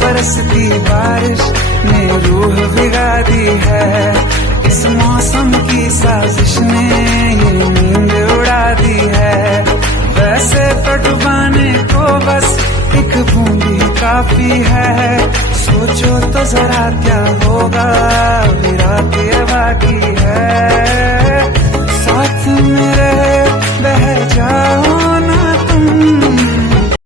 बरसती बारिश ने रूह भिगा दी है। इस मौसम की साजिश ने ये नींद उड़ा दी है। वैसे तो डुबाने को बस एक बूंदी काफी है। सोचो तो जरा क्या होगा, अभी रात ये बाकी है।